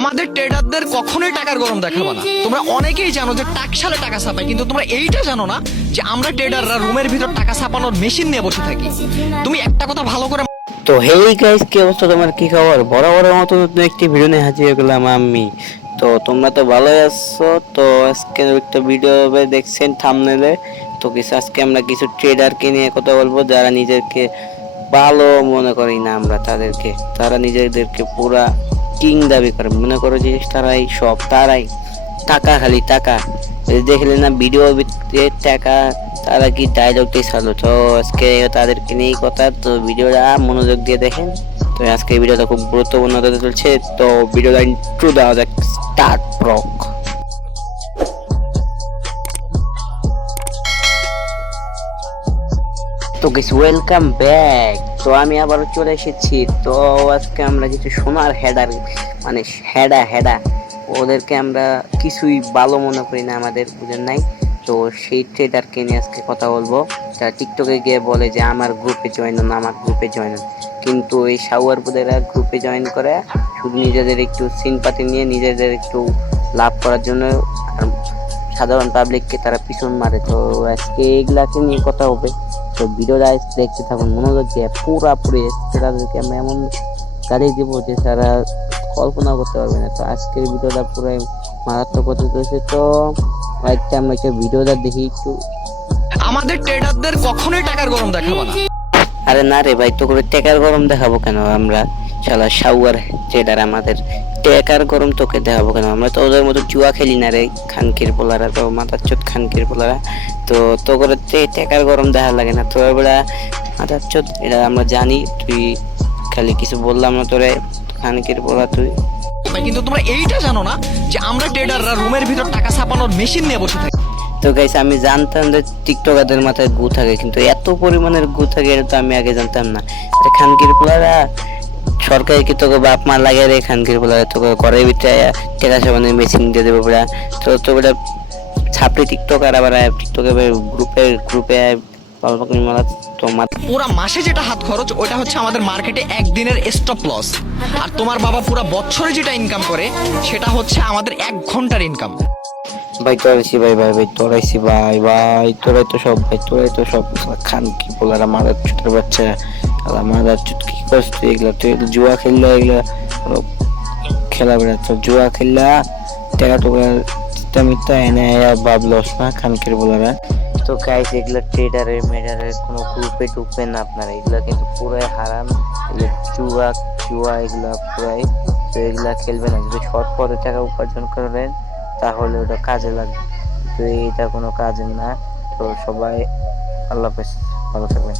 আমাদের ট্রেডারদের কখনোই টাকার গরম দেখাবো না। তোমরা অনেকেই জানো যে টাকশালে টাকা ছাপায়, কিন্তু তোমরা এইটা জানো না যে আমরা ট্রেডাররা রুমের ভিতর টাকা ছাপানোর মেশিন নিয়ে বসে থাকি। তুমি একটা কথা ভালো করে তো হেই গাইস, কি অবস্থা তোমার? কি খবর? বরাবরের মতো নতুন একটি ভিডিও নিয়ে হাজির হয়ে গেলাম আমি। তো তোমরা তো ভালোই আছো। তো আজকে একটা ভিডিও দেখছেন থাম্বনেলে। তো আজকে আমরা কিছু ট্রেডারকে নিয়ে কথা বলবো যারা নিজেকে ভালো মনে করি না আমরা তাদেরকে। তারা নিজেদেরকে পুরা কিং দাবি করে, মনে করো যে তারাই সব, তারাই টাকা, খালি টাকা। দেখলে না ভিডিও টাকা, তারা কি ডায়লগটাই চালু। তো আজকে তাদেরকে নিয়েই কথা। তো ভিডিওটা মনোযোগ দিয়ে দেখেন। তো আজকে ভিডিওটা খুব গুরুত্বপূর্ণ হতে চলছে। তো ভিডিওটা ইন্ট্রো দেওয়া যাক, স্টার্ট প্রক। তো গাইস, ওয়েলকাম ব্যাক। তো আমি আবারও চলে এসেছি। তো আজকে আমরা কিছু সোনার হেডার, মানে হেডা হেডা, ওদেরকে আমরা কিছুই ভালো মনে করি না, আমাদের বুঝেন নাই। তো সেই ট্রেডারকে নিয়ে আজকে কথা বলবো, যারা টিকটকে গিয়ে বলে যে আমার গ্রুপে জয়েন হন, আমার গ্রুপে জয়েন হন। কিন্তু এই শাওয়ারপুদেরা গ্রুপে জয়েন করে শুধু নিজেদের একটু সিনপাতি নিয়ে, নিজেদের একটু লাভ করার জন্য, আর সাধারণ পাবলিককে তারা পিছন মারে। তো আজকে এইগুলাকে নিয়ে কথা হবে। তো ভিডিওটা দেখতে থাকুন মনোযোগ দিয়ে পুরাপুরি। তাদেরকে আমরা এমন গালি দিব যে তারা কল্পনা করতে পারবে না। তো আজকের ভিডিওটা পুরাই মারাত্মক হতে চলেছে। তো আমরা একটা ভিডিওটা দেখি একটু। আমাদের ট্রেডারদের কখনোই টাকার গরম দেখাবো না। আরে না রে ভাই, তো করে টেকার গরম দেখাবো কেন আমরা? শালা শাওয়ার ট্রেডার, আমাদের টেকার গরম তোকে দেখাবো কেন? আমরা তো ওদের মতো জুয়া খেলি না রে, খানকির পোলারা, তো মাথার চোদ খানকির পোলারা। তো তো করে টেকার গরম দেখা লাগে না। তো এবার মাথার চোদ, এটা আমরা জানি। তুই খালি কিছু বললাম না তোরে, খানকির পোলা তুই। কিন্তু তোমরা এইটা জানো না যে আমরা ট্রেডাররা রুমের ভিতর টাকা ছাপানোর মেশিন নিয়ে বসে থাকি। তো গাইস, আমি জানতাম যে টিকটকারদের মাথায় গু থাকে, কিন্তু এত পরিমাণের গু থাকে এটা তো আমি আগে জানতাম না। এটা খানকির পোলারা সরকারি কি তোকে বাপ মা লাগে রে? খানকির পোলারা তোকে ঘরের ভিতরে টেকা সাবানের মেশিন দিয়ে দেবো বলে। তো তো বেটা ছাপড়ি টিকটকার, আবার টিকটকে গ্রুপে গ্রুপে মালা। তো পুরা মাসে যেটা হাত খরচ ওটা হচ্ছে আমাদের মার্কেটে একদিনের স্টপ লস। আর তোমার বাবা পুরা বছরে যেটা ইনকাম করে সেটা হচ্ছে আমাদের 1 ঘন্টার ইনকাম। ভাই তোরাইছি, ভাই ভাই ভাই তোরাইছি, ভাই ভাই তোরাই তো সব, ভাই তোরাই তো সব। খানকি পোলারা, মাদার চুটের বাচ্চা, মাদার চুট কি করছিস তুই? এগুলা তুই জুয়া খেললে, এগুলা খেলা বেড়াচ্ছ, জুয়া খেললা টাকা টুকা চিত্তা মিথ্যা এনে ভাবলস না খানকির পোলারা। তো গাইস, এগুলা ট্রেডারের মেডারের কোনো গ্রুপে ঢুকবেন না আপনারা। এগুলা কিন্তু পুরাই হারাম, এগুলো জুয়া জুয়া, এগুলা পুরাই। তো এগুলা খেলবেন না। যদি শর্ট পরে টাকা উপার্জন করবেন তাহলে ওটা কাজে লাগবে, তো এটা কোনো কাজের না। তো সবাই আল্লাহ হাফেজ, ভালো থাকবেন।